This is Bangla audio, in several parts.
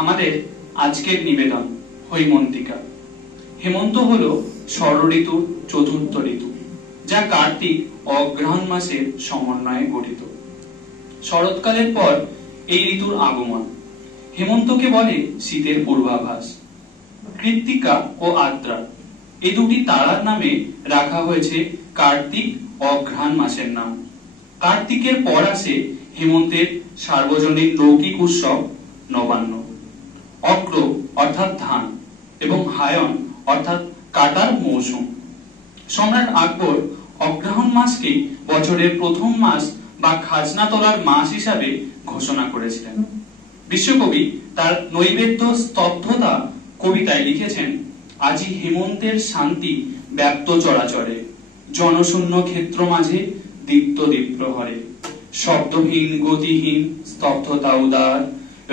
আমাদের আজকের নিবেদন হৈমন্তিকা। হেমন্ত হলো ষড় ঋতুর চতুর্থ ঋতু, যা কার্তিক অগ্রহায়ণ মাসের সমন্বয়ে গঠিত। শরৎকালের পর এই ঋতুর আগমন। হেমন্তকে বলে শীতের পূর্বাভাস। কৃত্তিকা ও আদ্রা এই দুটি তারার নামে রাখা হয়েছে কার্তিক অগ্রহায়ণ মাসের নাম। কার্তিকের পর আসে হেমন্তের সার্বজনীন লৌকিক উৎসব নবান্ন। অগ্র অর্থাৎ ধান এবং হায়ন অর্থাৎ কাটার মৌসুম। সম্রাট আকবর অগ্রহায়ণ মাসকে বছরের প্রথম মাস বা খাজনা তোলার মাস হিসাবে ঘোষণা করেছিলেন। বিশ্বকবি তার নৈবেদ্য স্তব্ধতা কবিতায় লিখেছেন, আজি হেমন্তের শান্তি ব্যাপ্ত চরাচরে, জনশূন্য ক্ষেত্র মাঝে দীপ্ত দীপ্রহরে, শব্দহীন গতিহীন স্তব্ধতা উদার,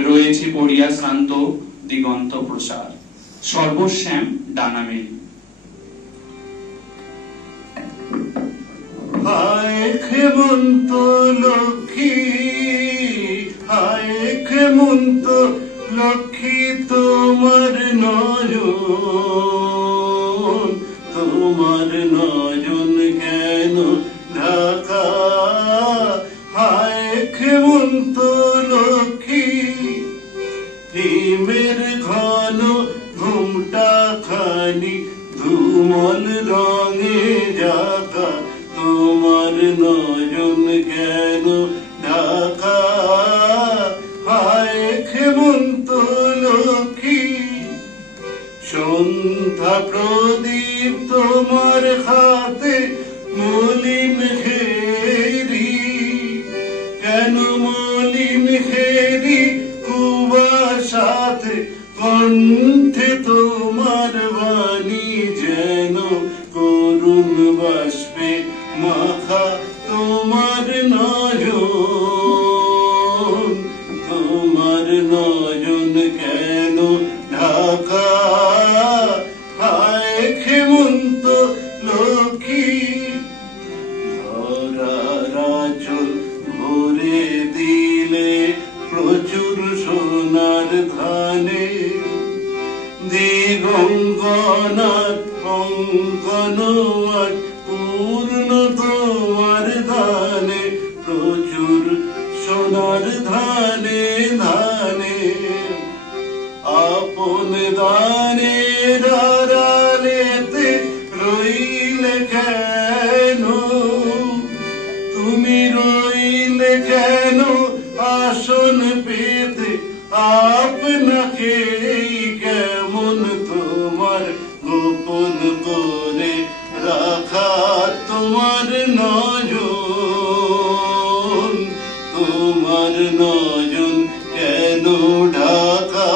রয়েছে পড়িয়া শ্রান্ত দিগন্ত প্রসার, সর্বশ্যাম ডানা মেলি। হায় হেমন্ত লক্ষ্মী, হায় হেমন্ত লক্ষ্মী, তোমার নয়ন, তোমার নয়ন কেন ঢাকা? হায় হেমন্ত লক্ষ্মী, হিমের ঘন ঘুমটা খানি ধুমল রঙে জাগা, তোমার নয়ন কেন ঢাকা? হায় হেমন্ত লক্ষ্মী, সন্ধ্যা প্রদীপ তোমার হাতে মলিন হেরি, কেন মলিন হেরি কুয়াশাতে কণ্ঠে তোমার বাণী যেন করুণ বাষ্পে মাখা, তোমার নয়ন, তোমার নয়ন কেন ঢাকা? হায় হেমন্ত লক্ষ্মী, ধরার আঁচল ভরে দিলে প্রচুর সোনার ধানে, দিগঙ্গনার অঙ্কন আজ পূর্ণ তোমার দানে, প্রচুর সোনার ধানে ধানে, আপন দানের আড়ালেতে রইলে কেন? তুমি রইলে কেন আসন পেতে আপনাকে? কেমন তোমার গোপন করে রাখা তোমার নয়ন, তোমার নয়ন কেন ঢাকা?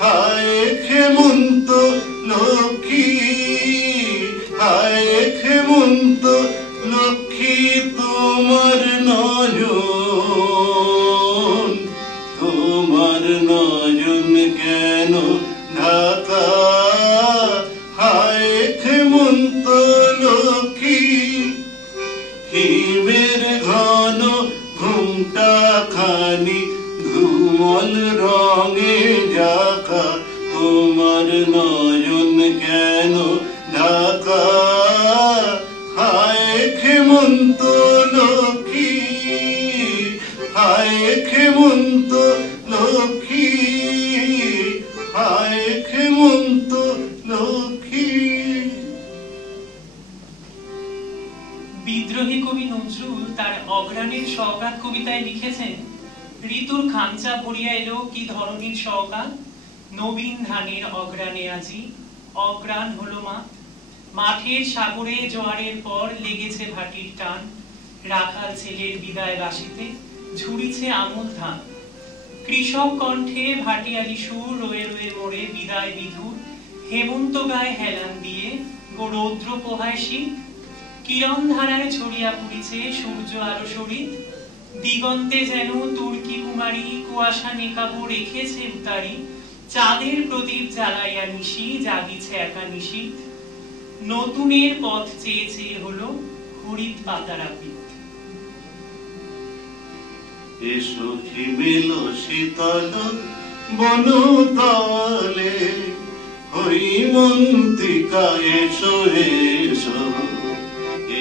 হায় হেমন্ত লক্ষ্মী, হায় হেমন্ত লক্ষ্মী, তোমার নয়ন, তোমার নয়ন কেন ঢাকা? হায় হেমন্ত লক্ষ্মী, হিমের ঘন ঘুমটা খানি ধুমল রঙে জাগা, তোমার নয়ন কেন ঢাকা? হায় হেমন্ত লক্ষ্মী, হায় হেমন্ত লক্ষ্মী, হায় হেমন্ত লক্ষ্মী। বিদ্রোহী কবি নজরুল তার অঘ্রাণের সওগাত কবিতায় লিখেছেন, ঋতুর খাঞ্চা ভরিয়া এলো কি ধরনীর সওগাত, নবীন ধানের অঘ্রাণে আজি অঘ্রাণ হলো মা, মাঠের সাগরে জোয়ারের পর লেগেছে ভাটির টান, রাখাল ছেলের বিদায় বাসিতে ঝুড়িছে আমুল ধান, কৃষক কণ্ঠে ভাটিয়ালি সুর রয়ে রয়ে মোড়ে বিদায় বিধুর, হেমন্ত গায়ে হেলান দিয়ে রৌদ্র পোহায় শীত, কিরণ ধারায় ছড়িয়া পড়িছে সূর্য আলো সরিত, দিগন্তে যেন তুর্কি কুমারী কুয়াশা নেকাবো রেখেছে উতারি, চাঁদের প্রদীপ জ্বালাইয়া নিশি জাগিছে একা নিশীথ, নতুনের পথ চেয়ে চেয়ে হলো হরিত পাতার আবৃত। এসো হিমেল শীতল বনতলে হৈমন্তিকা এসো এসো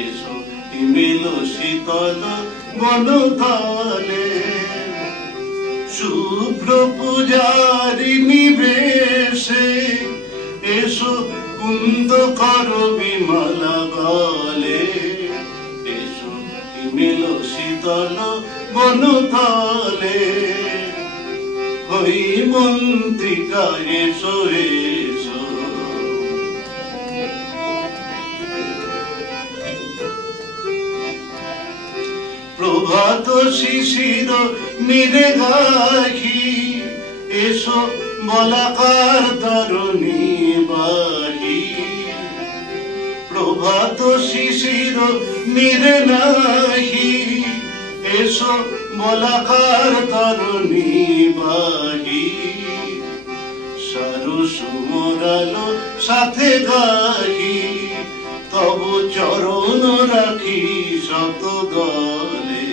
এসো হিমেল শীতল বনতলে শুভ্র পূজারিণী বেশে এসো কুন্দ কর বিমলা গলে এসো হিমেল শীতল বনতলে হৈমন্তিকা এসো এসো প্রভাত শিশির নিরে গাহি এসো বলাকার তরুণী বাহি প্রভাত শিশির নিরে নাহি এসো বলাকার তরুণী বাহি সারু সুমরালো সাথে গাহি তব চরণ রাখি শত দলে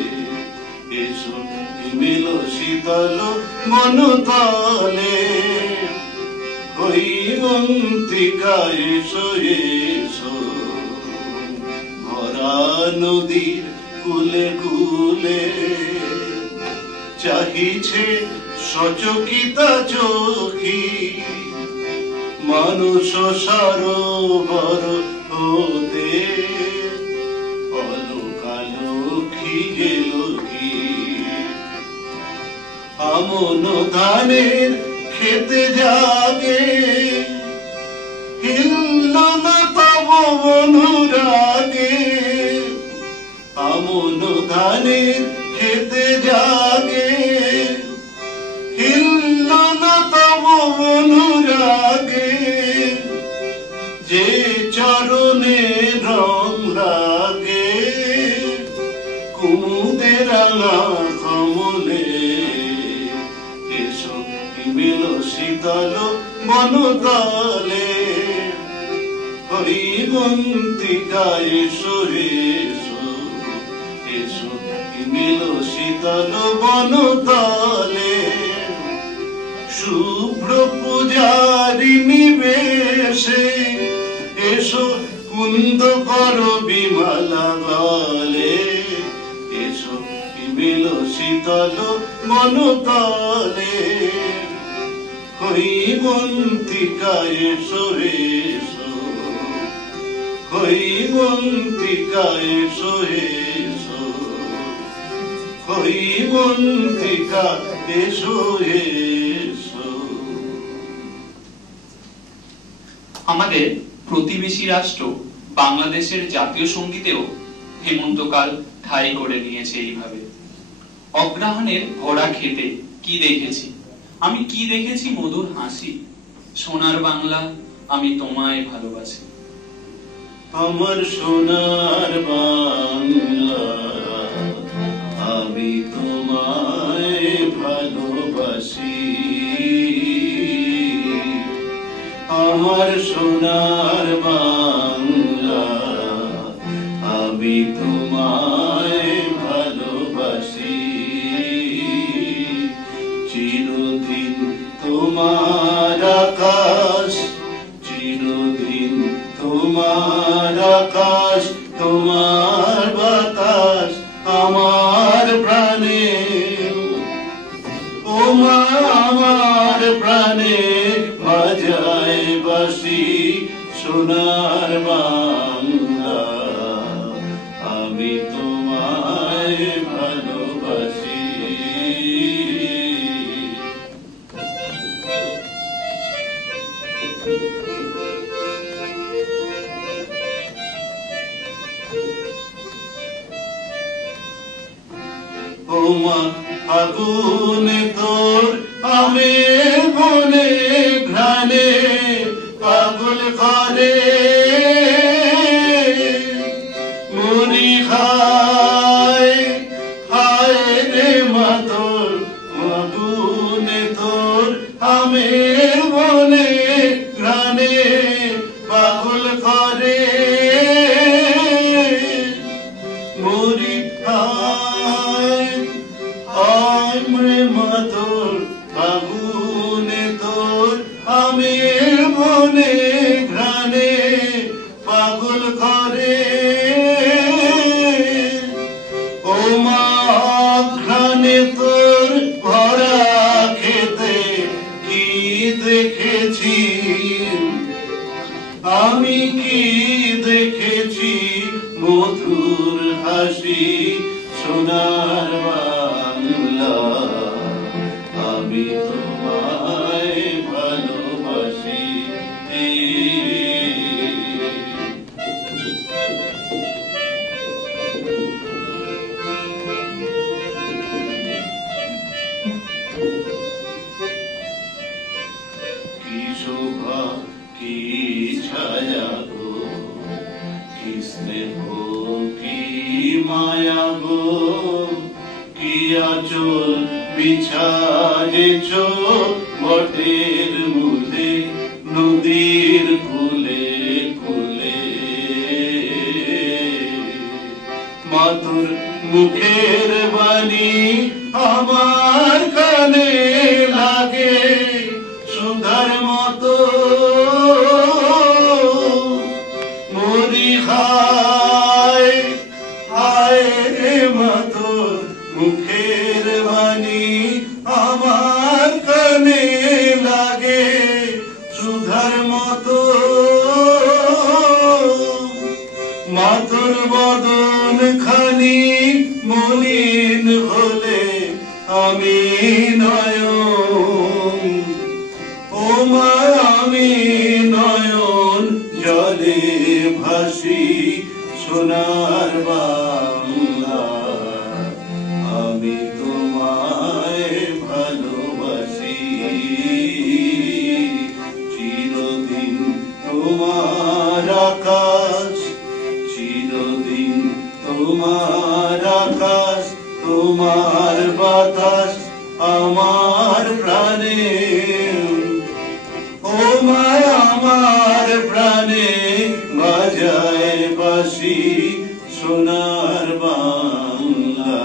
এসো হিমেল শীতল বনতলে হৈমন্তিকা এসো এসো ভরা নদীর কুলে কুলে চাহিছে সচকিতা চোখি মানুষ সরোবর হতে অলকালক্ষী গেল কি আমন ধানের খেতে জাগে হিল্লোল তব অনুরাগে আমন ধানের খেতে জাগে হিল্লোল তব অনুরাগে যে চরণে রং লাগে কুমুদে রাঙা কমলে এসো হিমেল শীতল বনতলে হৈমন্তিকা এসো এসো এসো হিমেল শীতল বনতলে শুভ্র পূজারিণী বেশে এসো কুন্দ কর বিমলা গলে এসো হিমেল শীতল বনতলে হৈমন্তিকা এসো এসো হৈমন্তিকা এসো এসো হৈমন্তিকা এসো এসো। আমাদের প্রতিবেশী রাষ্ট্র বাংলাদেশের জাতীয় সঙ্গীতেও হেমন্তকাল ঠাঁই করে নিয়েছে এইভাবে। অগ্রহায়ণের ভরা খেতে কি দেখেছি আমি, কি দেখেছি মধুর হাসি, সোনার বাংলা আমি তোমায় ভালোবাসি। আমার সোনার বাংলা আমি তোমায় ভালোবাসি, আমার সোনার বাংলা আমি তোমায় ভালোবাসি। চিরদিন তোমার আকাশ, চিরদিন তোমার আকাশ, তোমার বাতাস আমার প্রাণে, ও মা আমার প্রাণে বাজায় বাঁশি। সোনার বাংলা আমি তোমায় ভালোবাসি। ও মা আগুনে তোর আমের বনে ঘ্রাণে পাগল করে মরি হায় হায় রে মা তোর আগুনে তোর আমের বনে ঘ্রাণে পাগল করে মরি হায় হায় রে মা তোর আগুন ঘ্রাণে তোর ভরা খেতে কি দেখেছি আমি, কি দেখেছি মধুর হাসি সোনার বাংলা। আমি তোমায় ভালোবাসি। কি শোভা কি ছায়া গো, কি স্নেহ কি মায়া গো, কি আঁচল বিছায়েছ বটের মূলে নদীর কূলে কূলে। মাতুর মুখের বাণী আমার কানে লাগে সুধার মতো। মরি হায় হায় রে মাতুর মুখের বাণী আমার কানে লাগে সুধার মতো। মাতুর বদন খানি মলিন হলে আমি নয়ন, ও মা আমি নয়ন জলে ভাসি সোনার বাংলা। আমি তোমায় ভালোবাসি। চিরদিন তোমার আকাশ, চিরদিন তোমার আকাশ, তোমার বাতাস আমার প্রাণে। ও মা আমার প্রাণে বাজায় বাঁশি সোনার বাংলা।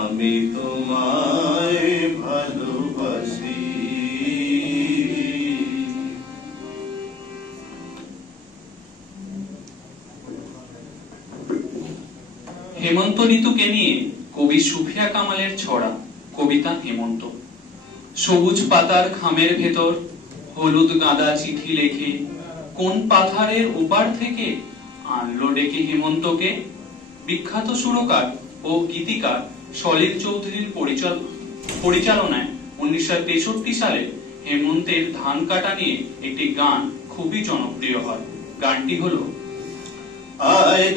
আমি তোমায় ভালোবাসি। হেমন্ত ঋতুকে নিয়ে কবি সুফিয়া কামালের ছড়া কবিতা হেমন্ত। সবুজ পাতার খামের ভেতর হলুদ গাঁদা চিঠি লেখে, কোন পাথারের ওপার থেকে আনলো ডেকে হেমন্তকে। বিখ্যাত সুরকার ও গীতিকার সলিল চৌধুরীর পরিচালনায় 1963 সালে হেমন্তের ধান কাটা নিয়ে একটি গান খুবই জনপ্রিয় হয়। গানটি হলো আয়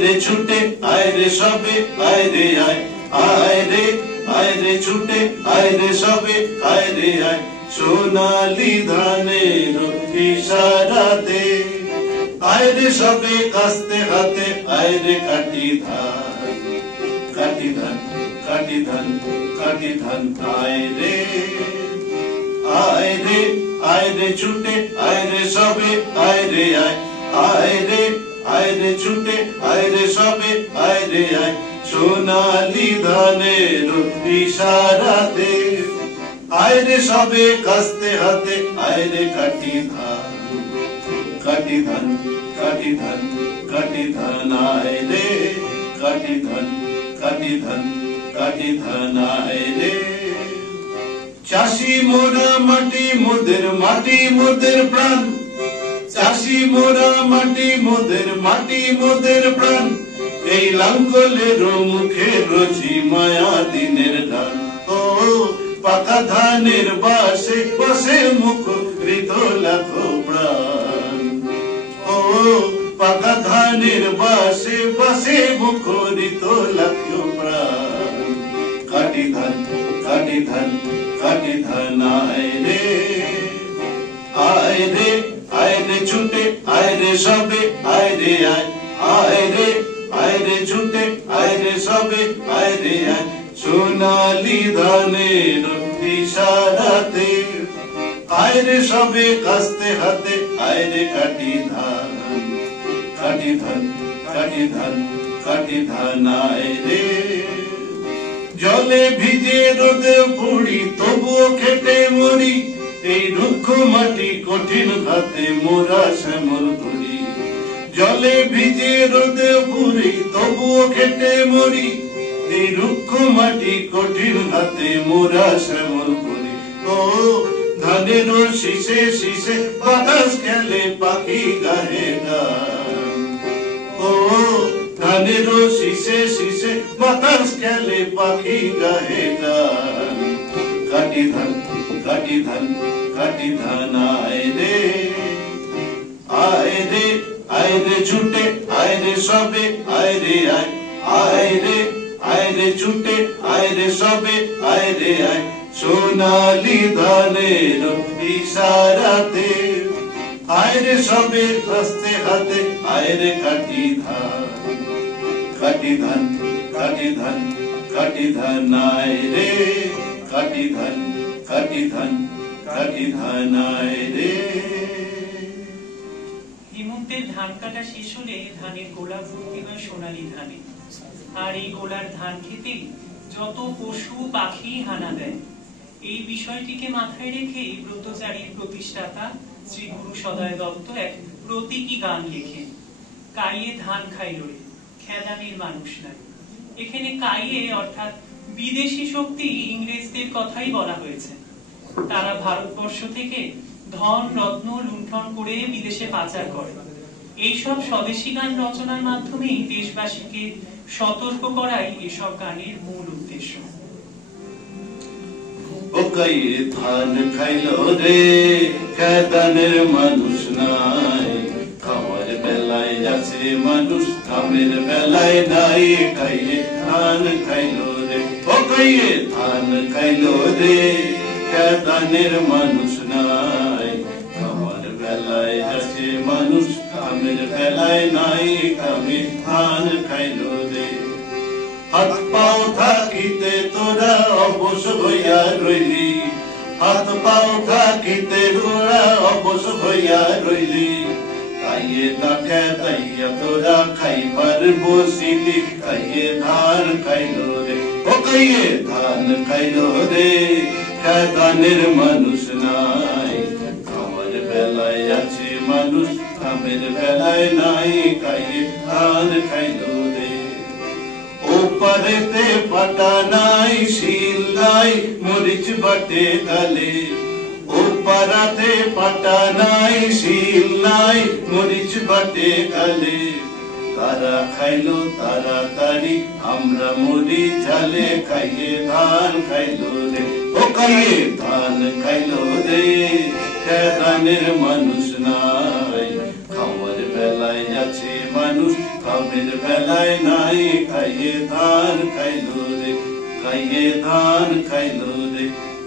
রে ছুটে আয় রে সবে আয় রে আয়, আয় রে ছুটে আয় রে সবে আয় রে আয়। সোনালি ধানের ইশারাতে আয় রে সবে কাস্তে হাতে আয় রে কাটি ধান, কাটি ধান কাটি ধান কাটি ধান। আয় রে ছুটে আয় রে সবে আয় রে আয়, আয় রে ছুটে আয় রে সবে আয় রে আয়। সোনালি ধানের ইশারাতে আয় রে সবে কাস্তে হাতে আয় রে কাটি ধান, কাটি ধান কাটি ধান কাটি ধান। আয় রে কাটি ধান কাটি ধান কাটি ধান। আয় রে চাষি মোরা মাটি মোদের প্রাণ, চাষি মোরা মাটি মোদের প্রাণ। এই লাঙ্গলের মুখে রোজি মায়া দিনের গান। ও পাকা ধানের বাসে বসে মুখরিত লাখো প্রাণ। ও পাকা ধানের বাসে বসে মুখরিত লাখো প্রাণ। কাটি ধান কাটি ধান কাটি ধান। আয় রে ছুটে আয় রে সবে আয় রে আয়, আয় রে ছুটে আয় রে সবে আয় রে আয়। সোনালি ধানের ইশারাতে আয় রে সবে কাস্তে হাতে আয় রে কাটি ধান, কাটি ধান কাটি ধান কাটি ধান। আয় রে জলে ভিজে রোদে পুড়ি তবুও খেটে মরি। এই রুক্ষ মাটি কঠিন হাতে মোরা শ্যামল ধরি। জলে ভিজে রোদে পুরি তবুও খেটে মরি, এই রুক্ষ মাটি কঠিন হাতে মোরা শ্যামল করি। ও ধানের শীষে শীষে বাতাস খেলে পাখি গাহে গান, ও ধানের শীষে শীষে বাতাস খেলে পাখি গাহে গান। কাটি ধান কাটি ধান কাটি ধান আয় রে, আয় রে আয় রে ছুটে আয় রে সবে আয় রে আয়, আয় রে আয় রে ছুটে আয় রে সবে আয় রে আয়। সোনালি ধানের ইশারাতে আয় রে সবে হস্তে হাতে আয় রে কাটি ধান, কাটি ধান কাটি ধান কাটি ধান আয় রে, কাটি ধান কাটি ধান কাটি ধান আয় রে। হেমন্তের ধান কাটা শেষ হলে ধানের গোলা ভর্তি হয় সোনালী ধানে, আর এই গোলার ধান খেতে যত পশু পাখি হানা দেয়। এই বিষয়টিকে মাথায় রেখেই ব্রতচারীর প্রতিষ্ঠাতা শ্রী গুরু সদয় দত্ত এক প্রতীকী গান লেখেন, কাইয়ে ধান খাইল রে খেদানের মানুষ নাই। এখানে কাইয়ে অর্থাৎ বিদেশি শক্তি ইংরেজদের কথাই বলা হয়েছে। তারা ভারতবর্ষ থেকে ধন রত্ন লুণ্ঠন করে বিদেশে পাচার করে। এইসব স্বদেশী গান রচনার মাধ্যমেই দেশবাসীকে সতর্ক করাই এসব গানের মূল উদ্দেশ্য। ও কাইয়ে ধান খাইলো রে খেদানের মানুষ নাই, খাওয়ার বেলায় আছে মানুষ কামের বেলায় নাই। কাইয়ে ধান খাইলো রে, ও কাইয়ে ধান খাইলো রে খেদানের মানুষ নাই, খাওয়ার বেলায় আছে মানুষ কামের বেলায় নাই। কামে ধান খাইলো রে, হাত পাও থাকিতে তোরা অবশ হইয়া রইলি, হাত পাও থাকিতে তোরা অবশ হইয়া রইলি। কাইয়ে না খেদাইয়া তোরা খাইবার বসিলি, কাইয়ে ধান খাইলো রে, ও কাইয়ে ধান খাইলো রে খেদানের মানুষ নাই, খাওয়ার বেলায় আছে মানুষ কামের বেলায় নাই। কাইয়ে ধান খাইলো রে, ওপারেতে পাটা নাই শিল নাই মরিচ বাটে গালে, ওপারাতে পাটা নাই শিল নাই মরিচ বাটে গালে। তারা খাইলো তাড়াতাড়ি আমরা মরি ঝালে, খাইয়ে ধান খাইলো রে, ও খাইয়ে ধান খাইলো রে খেদানের মানুষ নাই, খাওয়ার বেলায় আছে মানুষ কামের বেলায় নাই। খাইয়ে ধান খাইলো রে, খাইয়ে ধান খাইলো রে,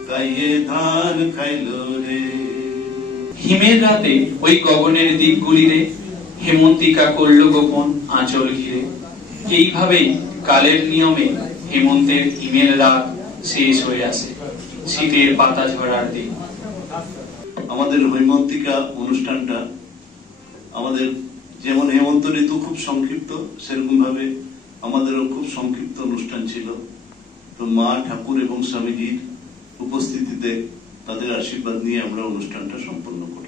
খাইয়ে ধান খাইলো রে। হিমের রাতে ওই গগনের দ্বীপগুলিরে হেমন্তিকা করল গোপন আঁচল ঘিরে। এইভাবেই কালের নিয়মে হেমন্তের হিমেল রাত শেষ হয়ে আসে, শীতের পাতা ঝরার দিন। আমাদের হৈমন্তিকা অনুষ্ঠানটা আমাদের যেমন হেমন্ত ঋতু খুব সংক্ষিপ্ত, সেরকম ভাবে আমাদেরও খুব সংক্ষিপ্ত অনুষ্ঠান ছিল। তো মা ঠাকুর এবং স্বামীজির উপস্থিতিতে তাদের আশীর্বাদ নিয়ে আমরা অনুষ্ঠানটা সম্পন্ন করি।